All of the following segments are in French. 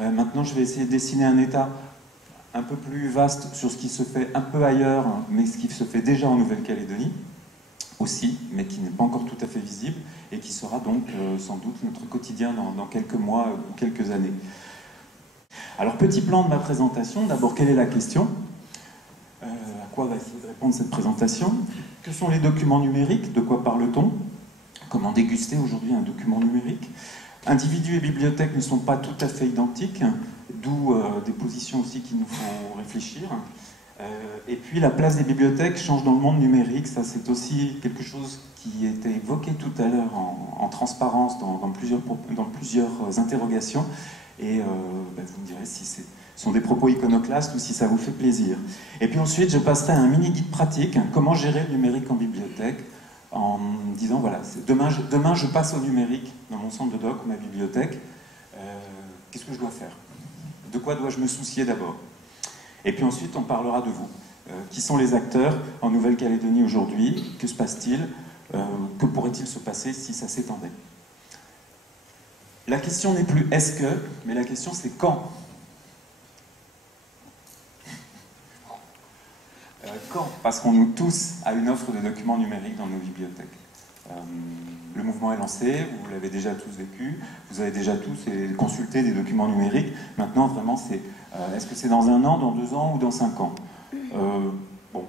Maintenant, je vais essayer de dessiner un état un peu plus vaste sur ce qui se fait un peu ailleurs, mais ce qui se fait déjà en Nouvelle-Calédonie aussi, mais qui n'est pas encore tout à fait visible, et qui sera donc sans doute notre quotidien dans quelques mois ou quelques années. Alors, petit plan de ma présentation. D'abord, quelle est la question? À quoi va essayer de répondre cette présentation? Que sont les documents numériques? De quoi parle-t-on? Comment déguster aujourd'hui un document numérique? Individus et bibliothèques ne sont pas tout à fait identiques, d'où des positions aussi qu'il nous faut réfléchir. Et puis la place des bibliothèques change dans le monde numérique. Ça, c'est aussi quelque chose qui était évoqué tout à l'heure en transparence dans plusieurs interrogations. Et vous me direz si ce sont des propos iconoclastes ou si ça vous fait plaisir. Et puis ensuite, je passerai à un mini-guide pratique, comment gérer le numérique en bibliothèque, en disant, voilà, demain je passe au numérique dans mon centre de doc ou ma bibliothèque. Qu'est-ce que je dois faire? De quoi dois-je me soucier d'abord? Et puis ensuite, on parlera de vous. Qui sont les acteurs en Nouvelle-Calédonie aujourd'hui? Que se passe-t-il? Que pourrait-il se passer si ça s'étendait? La question n'est plus est-ce que, mais la question c'est quand. Quand passerons-nous tous à une offre de documents numériques dans nos bibliothèques? Le mouvement est lancé, vous l'avez déjà tous vécu, vous avez déjà tous consulté des documents numériques. Maintenant, vraiment, c'est est-ce que c'est dans 1 an, dans 2 ans ou dans 5 ans? Bon,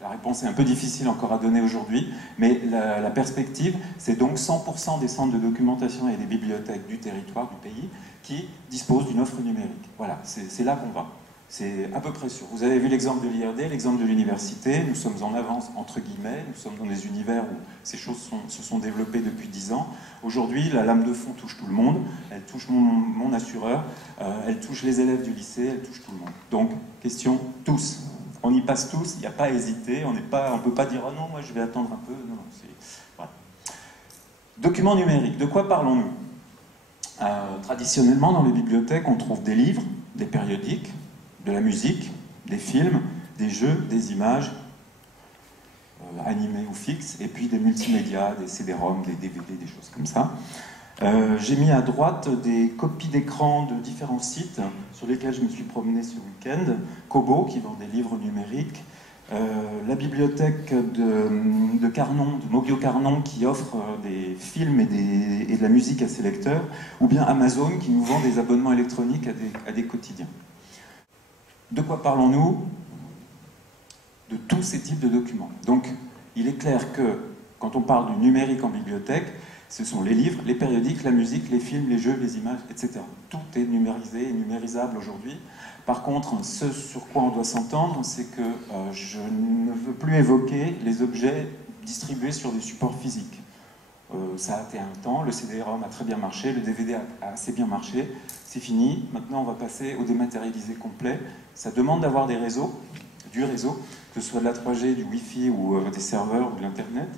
la réponse est un peu difficile encore à donner aujourd'hui, mais la perspective, c'est donc 100% des centres de documentation et des bibliothèques du territoire, du pays, qui disposent d'une offre numérique. Voilà, c'est là qu'on va. C'est à peu près sûr. Vous avez vu l'exemple de l'IRD, l'exemple de l'université. Nous sommes en avance, entre guillemets. Nous sommes dans des univers où ces choses se sont développées depuis 10 ans. Aujourd'hui, la lame de fond touche tout le monde. Elle touche mon assureur. Elle touche les élèves du lycée. Elle touche tout le monde. Donc, question, tous. On y passe tous. Il n'y a pas à hésiter. On ne peut pas dire « Oh non, moi je vais attendre un peu ». Non, voilà. Documents numériques. De quoi parlons-nous? Traditionnellement, dans les bibliothèques, on trouve des livres, des périodiques, de la musique, des films, des jeux, des images, animées ou fixes, et puis des multimédias, des CD-ROM, des DVD, des choses comme ça. J'ai mis à droite des copies d'écran de différents sites sur lesquels je me suis promené ce week-end. Kobo, qui vend des livres numériques. La bibliothèque de Carnon, de Mobio Carnon, qui offre des films et de la musique à ses lecteurs. Ou bien Amazon, qui nous vend des abonnements électroniques à des quotidiens. De quoi parlons-nous? De tous ces types de documents. Donc, il est clair que, quand on parle du numérique en bibliothèque, ce sont les livres, les périodiques, la musique, les films, les jeux, les images, etc. Tout est numérisé et numérisable aujourd'hui. Par contre, ce sur quoi on doit s'entendre, c'est que je ne veux plus évoquer les objets distribués sur des supports physiques. Ça a été un temps, le CD-ROM a très bien marché, le DVD a assez bien marché, c'est fini. Maintenant, on va passer au dématérialisé complet. Ça demande d'avoir du réseau, que ce soit de la 3G, du Wi-Fi ou des serveurs ou de l'Internet.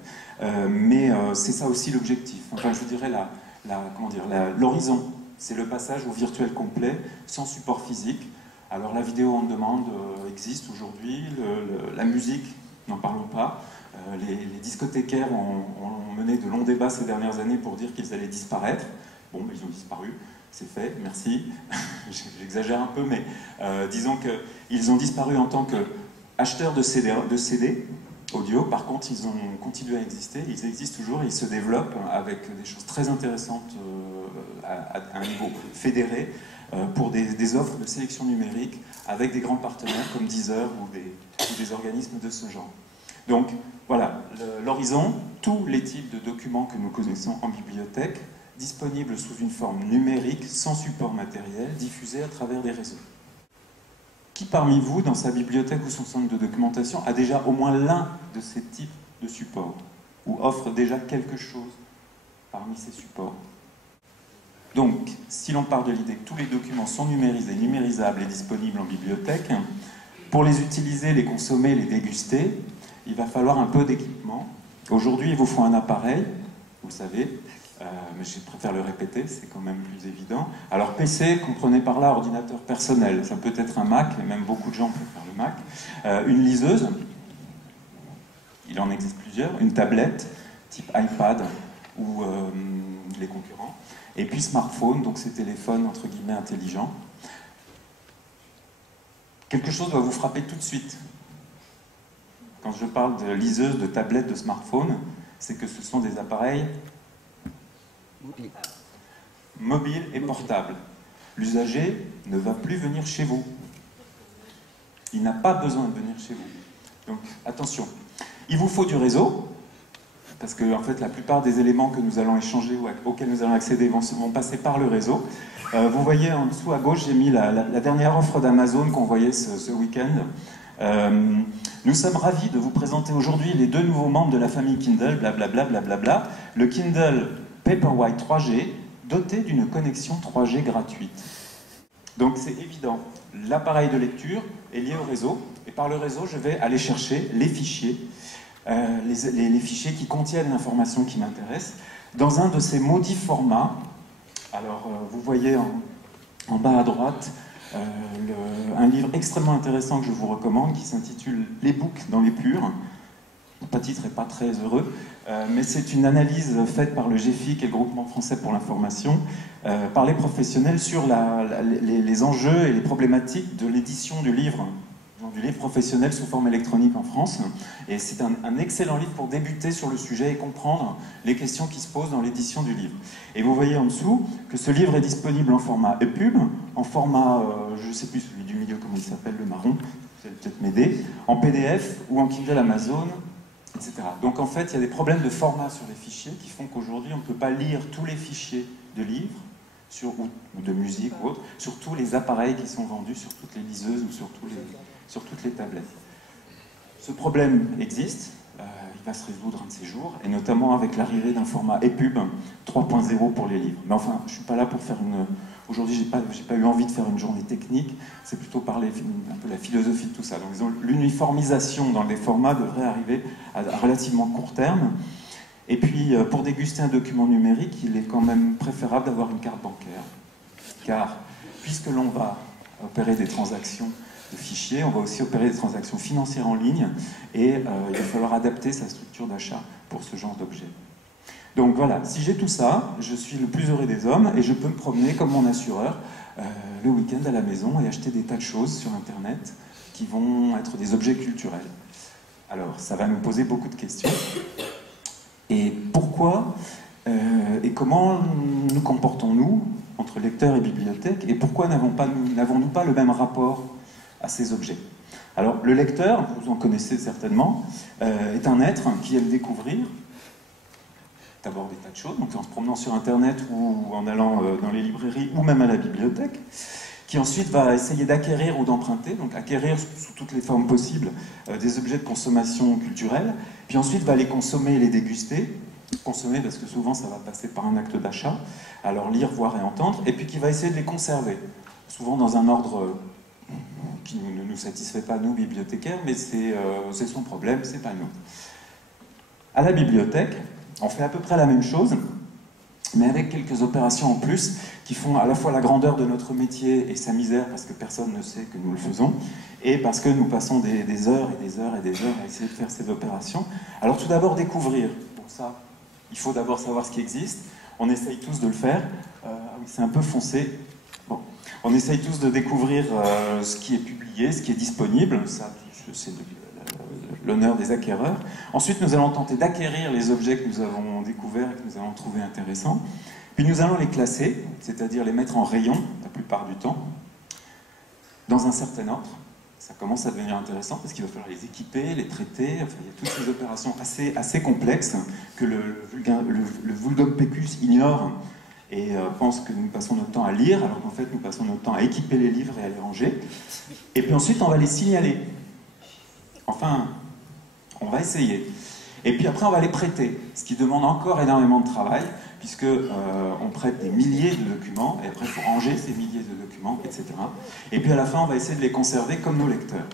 Mais c'est ça aussi l'objectif. Enfin, je dirais l'horizon. C'est le passage au virtuel complet, sans support physique. Alors, la vidéo on demande existe aujourd'hui, la musique, n'en parlons pas. Les discothécaires ont mené de longs débats ces dernières années pour dire qu'ils allaient disparaître. Bon, mais ils ont disparu, c'est fait, merci. J'exagère un peu, mais disons qu'ils ont disparu en tant qu'acheteurs de CD audio. Par contre, ils ont continué à exister, ils existent toujours et ils se développent avec des choses très intéressantes à un niveau fédéré pour des offres de sélection numérique avec des grands partenaires comme Deezer ou des organismes de ce genre. Donc, voilà, l'horizon, tous les types de documents que nous connaissons en bibliothèque, disponibles sous une forme numérique, sans support matériel, diffusés à travers des réseaux. Qui parmi vous, dans sa bibliothèque ou son centre de documentation, a déjà au moins l'un de ces types de supports, ou offre déjà quelque chose parmi ces supports? Donc, si l'on part de l'idée que tous les documents sont numérisés, numérisables et disponibles en bibliothèque, pour les utiliser, les consommer, les déguster, il va falloir un peu d'équipement. Aujourd'hui, il vous faut un appareil, vous le savez, mais je préfère le répéter, c'est quand même plus évident. Alors PC, comprenez par là ordinateur personnel, ça peut être un Mac, et même beaucoup de gens préfèrent le Mac. Une liseuse, il en existe plusieurs, une tablette, type iPad ou les concurrents, Et puis smartphone, donc ces téléphones entre guillemets intelligents. Quelque chose doit vous frapper tout de suite. Quand je parle de liseuse, de tablette, de smartphone, c'est que ce sont des appareils mobiles et portables. L'usager ne va plus venir chez vous. Il n'a pas besoin de venir chez vous. Donc attention, il vous faut du réseau, parce que en fait, la plupart des éléments que nous allons échanger ou auxquels nous allons accéder vont passer par le réseau. Vous voyez en dessous à gauche, j'ai mis la dernière offre d'Amazon qu'on voyait ce week-end. Nous sommes ravis de vous présenter aujourd'hui les 2 nouveaux membres de la famille Kindle, blablabla, blablabla. Le Kindle Paperwhite 3G, doté d'une connexion 3G gratuite. Donc c'est évident, l'appareil de lecture est lié au réseau, et par le réseau, je vais aller chercher les fichiers, les fichiers qui contiennent l'information qui m'intéresse, dans un de ces maudits formats. Alors, vous voyez en bas à droite un livre extrêmement intéressant que je vous recommande, qui s'intitule « Les books dans les purs ». Le titre n'est pas très heureux, mais c'est une analyse faite par le GEFIC et le Groupement français pour l'information, par les professionnels sur les enjeux et les problématiques de l'édition du livre professionnel sous forme électronique en France. Et c'est un excellent livre pour débuter sur le sujet et comprendre les questions qui se posent dans l'édition du livre. Et vous voyez en dessous que ce livre est disponible en format EPUB, en format, je ne sais plus celui du milieu, comment il s'appelle, le marron, vous allez peut-être m'aider, en PDF ou en Kindle Amazon, etc. Donc en fait, il y a des problèmes de format sur les fichiers qui font qu'aujourd'hui, on ne peut pas lire tous les fichiers de livres ou de musique ou autre, sur tous les appareils qui sont vendus, sur toutes les liseuses ou sur toutes les tablettes. Ce problème existe, il va se résoudre un de ces jours, et notamment avec l'arrivée d'un format EPUB 3.0 pour les livres. Mais enfin, je ne suis pas là pour faire une... Aujourd'hui, j'ai pas eu envie de faire une journée technique, c'est plutôt parler un peu de la philosophie de tout ça. Donc, disons, l'uniformisation dans les formats devrait arriver à relativement court terme. Et puis, pour déguster un document numérique, il est quand même préférable d'avoir une carte bancaire. Car, puisque l'on va opérer des transactions de fichiers, on va aussi opérer des transactions financières en ligne, et il va falloir adapter sa structure d'achat pour ce genre d'objet. Donc voilà, si j'ai tout ça, je suis le plus heureux des hommes, et je peux me promener comme mon assureur le week-end à la maison et acheter des tas de choses sur Internet qui vont être des objets culturels. Alors, ça va nous poser beaucoup de questions. Et pourquoi et comment nous comportons-nous entre lecteurs et bibliothèque, et pourquoi n'avons-nous pas le même rapport à ces objets? Alors, le lecteur, vous en connaissez certainement, est un être qui aime découvrir d'abord des tas de choses, donc en se promenant sur Internet ou en allant dans les librairies ou même à la bibliothèque, qui ensuite va essayer d'acquérir ou d'emprunter, donc acquérir sous toutes les formes possibles des objets de consommation culturelle, puis ensuite va les consommer et les déguster, consommer parce que souvent ça va passer par un acte d'achat, alors lire, voir et entendre, et puis qui va essayer de les conserver, souvent dans un ordre qui ne nous satisfait pas, nous, bibliothécaires, mais c'est son problème, c'est pas nous. À la bibliothèque, on fait à peu près la même chose, mais avec quelques opérations en plus qui font à la fois la grandeur de notre métier et sa misère, parce que personne ne sait que nous le faisons, et parce que nous passons des heures et des heures et des heures à essayer de faire ces opérations. Alors tout d'abord, découvrir. Pour ça, il faut d'abord savoir ce qui existe. On essaye tous de le faire. Oui, c'est un peu foncé. Bon. On essaye tous de découvrir ce qui est publié, ce qui est disponible. Ça, c'est l'honneur des acquéreurs. Ensuite, nous allons tenter d'acquérir les objets que nous avons découverts et que nous allons trouver intéressants. Puis nous allons les classer, c'est-à-dire les mettre en rayon, la plupart du temps, dans un certain ordre. Ça commence à devenir intéressant parce qu'il va falloir les équiper, les traiter. Enfin, il y a toutes ces opérations assez complexes que le vulgum pecus ignore et pense que nous passons notre temps à lire, alors qu'en fait nous passons notre temps à équiper les livres et à les ranger. Et puis ensuite on va les signaler. Enfin, on va essayer. Et puis après on va les prêter, ce qui demande encore énormément de travail, puisque on prête des milliers de documents, et après il faut ranger ces milliers de documents, etc. Et puis à la fin on va essayer de les conserver comme nos lecteurs.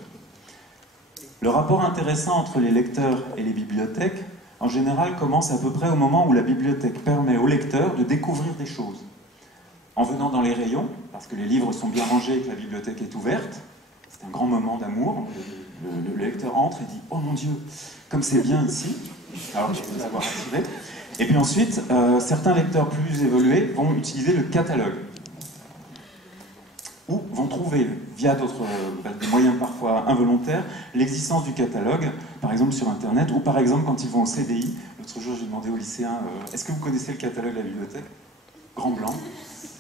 Le rapport intéressant entre les lecteurs et les bibliothèques, en général, commence à peu près au moment où la bibliothèque permet aux lecteurs de découvrir des choses. En venant dans les rayons, parce que les livres sont bien rangés et que la bibliothèque est ouverte, c'est un grand moment d'amour. Le lecteur entre et dit « Oh mon Dieu, comme c'est bien ici !» Alors je vais vous avoir attiré. Et puis ensuite, certains lecteurs plus évolués vont utiliser le catalogue. Ou vont trouver, via des moyens parfois involontaires, l'existence du catalogue, par exemple sur Internet, ou par exemple quand ils vont au CDI. L'autre jour, j'ai demandé aux lycéens, est-ce que vous connaissez le catalogue de la bibliothèque? Grand blanc.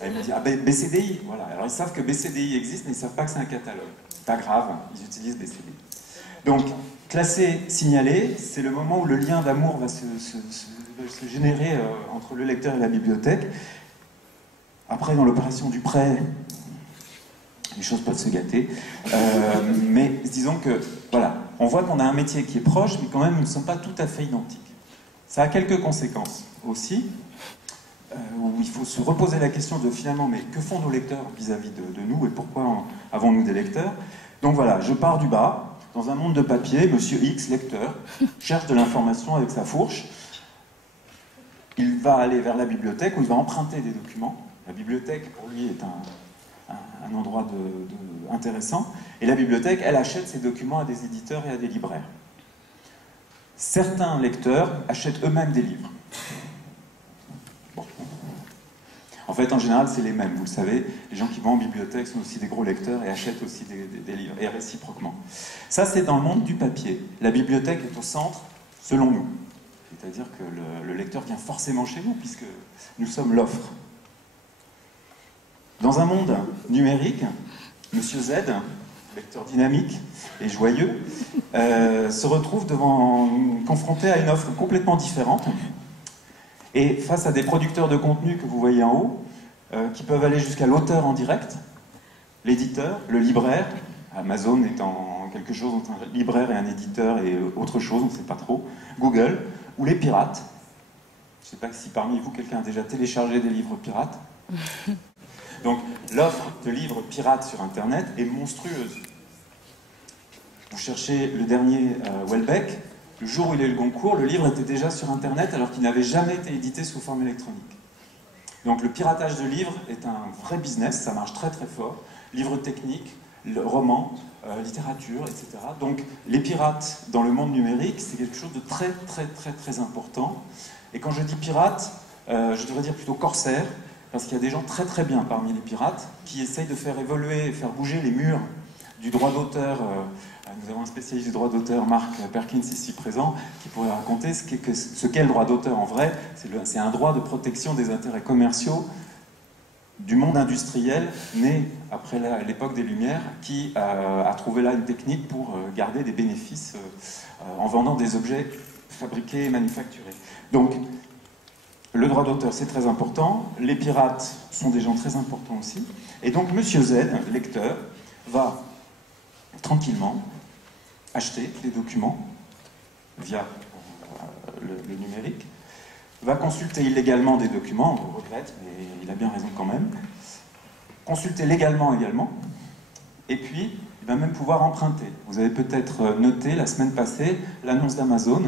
Et ils m'ont dit, ah ben BCDI, voilà. Alors ils savent que BCDI existe, mais ils ne savent pas que c'est un catalogue. Pas grave, ils utilisent BCDI. Donc, classer, signaler, c'est le moment où le lien d'amour va se générer entre le lecteur et la bibliothèque. Après, dans l'opération du prêt, les choses peuvent se gâter. Mais disons que, voilà, on voit qu'on a un métier qui est proche, mais quand même, nous ne sommes pas tout à fait identiques. Ça a quelques conséquences aussi, où il faut se reposer la question de finalement, mais que font nos lecteurs vis-à-vis de nous et pourquoi avons-nous des lecteurs? Donc voilà, je pars du bas. Dans un monde de papier, Monsieur X, lecteur, cherche de l'information avec sa fourche. Il va aller vers la bibliothèque où il va emprunter des documents. La bibliothèque, pour lui, est un endroit intéressant. Et la bibliothèque, elle achète ces documents à des éditeurs et à des libraires. Certains lecteurs achètent eux-mêmes des livres. Bon. En fait, en général, c'est les mêmes, vous le savez. Les gens qui vont en bibliothèque sont aussi des gros lecteurs et achètent aussi des livres, et réciproquement. Ça, c'est dans le monde du papier. La bibliothèque est au centre, selon nous. C'est-à-dire que le lecteur vient forcément chez nous, puisque nous sommes l'offre. Dans un monde numérique, Monsieur Z, lecteur dynamique et joyeux, se retrouve confronté à une offre complètement différente. Et face à des producteurs de contenu que vous voyez en haut, qui peuvent aller jusqu'à l'auteur en direct, l'éditeur, le libraire, Amazon étant quelque chose entre un libraire et un éditeur et autre chose, on ne sait pas trop, Google, ou les pirates. Je ne sais pas si parmi vous quelqu'un a déjà téléchargé des livres pirates. Donc l'offre de livres pirates sur Internet est monstrueuse. Vous cherchez le dernier Houellebecq, le jour où il a eu le Goncourt, le livre était déjà sur Internet alors qu'il n'avait jamais été édité sous forme électronique. Donc le piratage de livres est un vrai business, ça marche très très fort. Livres techniques, romans, littérature, etc. Donc les pirates dans le monde numérique, c'est quelque chose de très très très très important. Et quand je dis pirates, je devrais dire plutôt corsaires, parce qu'il y a des gens très très bien parmi les pirates qui essayent de faire évoluer et faire bouger les murs du droit d'auteur. Nous avons un spécialiste du droit d'auteur, Marc Perkins, ici présent, qui pourrait raconter ce qu'est le droit d'auteur en vrai. C'est un droit de protection des intérêts commerciaux du monde industriel né après l'époque des Lumières, qui a trouvé là une technique pour garder des bénéfices en vendant des objets fabriqués et manufacturés. Donc, le droit d'auteur, c'est très important. Les pirates sont des gens très importants aussi. Et donc, Monsieur Z, lecteur, va tranquillement acheter des documents via le numérique, va consulter illégalement des documents, on le regrette, mais il a bien raison quand même, consulter légalement également, et puis il va même pouvoir emprunter. Vous avez peut-être noté la semaine passée l'annonce d'Amazon,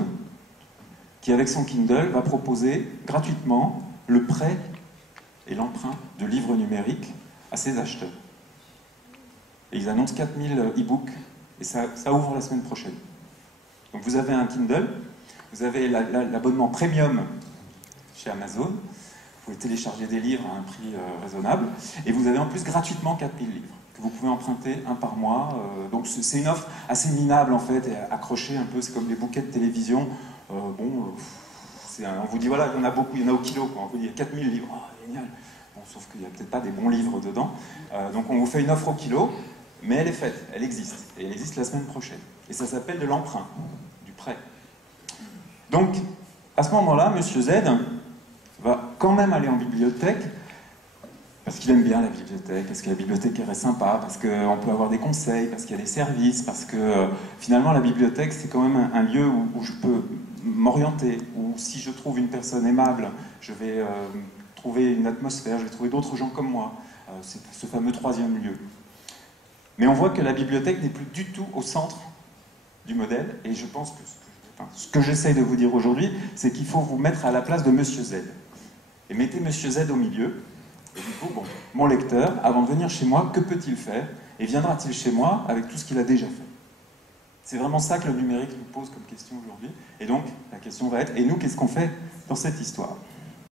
qui avec son Kindle va proposer gratuitement le prêt et l'emprunt de livres numériques à ses acheteurs. Et ils annoncent 4000 e-books, et ça ouvre la semaine prochaine. Donc vous avez un Kindle, vous avez l'abonnement premium chez Amazon, vous pouvez télécharger des livres à un prix raisonnable, et vous avez en plus gratuitement 4000 livres, que vous pouvez emprunter un par mois. Donc c'est une offre assez minable en fait, et accrochée un peu, c'est comme les bouquets de télévision. On vous dit voilà, il y en a beaucoup, il y en a au kilo, quoi. On vous dit 4000 livres, oh, génial. Bon, sauf qu'il n'y a peut-être pas des bons livres dedans. Donc on vous fait une offre au kilo, mais elle est faite, elle existe, et elle existe la semaine prochaine. Et ça s'appelle de l'emprunt, du prêt. Donc, à ce moment-là, Monsieur Z va quand même aller en bibliothèque, parce qu'il aime bien la bibliothèque, parce que la bibliothèque est sympa, parce qu'on peut avoir des conseils, parce qu'il y a des services, parce que finalement la bibliothèque c'est quand même un lieu où je peux m'orienter, où si je trouve une personne aimable, je vais trouver une atmosphère, je vais trouver d'autres gens comme moi. C'est ce fameux troisième lieu. Mais on voit que la bibliothèque n'est plus du tout au centre du modèle, et je pense que ce que j'essaye de vous dire aujourd'hui, c'est qu'il faut vous mettre à la place de Monsieur Z. Et mettez Monsieur Z au milieu, et du coup, bon, mon lecteur, avant de venir chez moi, que peut-il faire? Et viendra-t-il chez moi avec tout ce qu'il a déjà fait? C'est vraiment ça que le numérique nous pose comme question aujourd'hui. Et donc, la question va être, et nous, qu'est-ce qu'on fait dans cette histoire?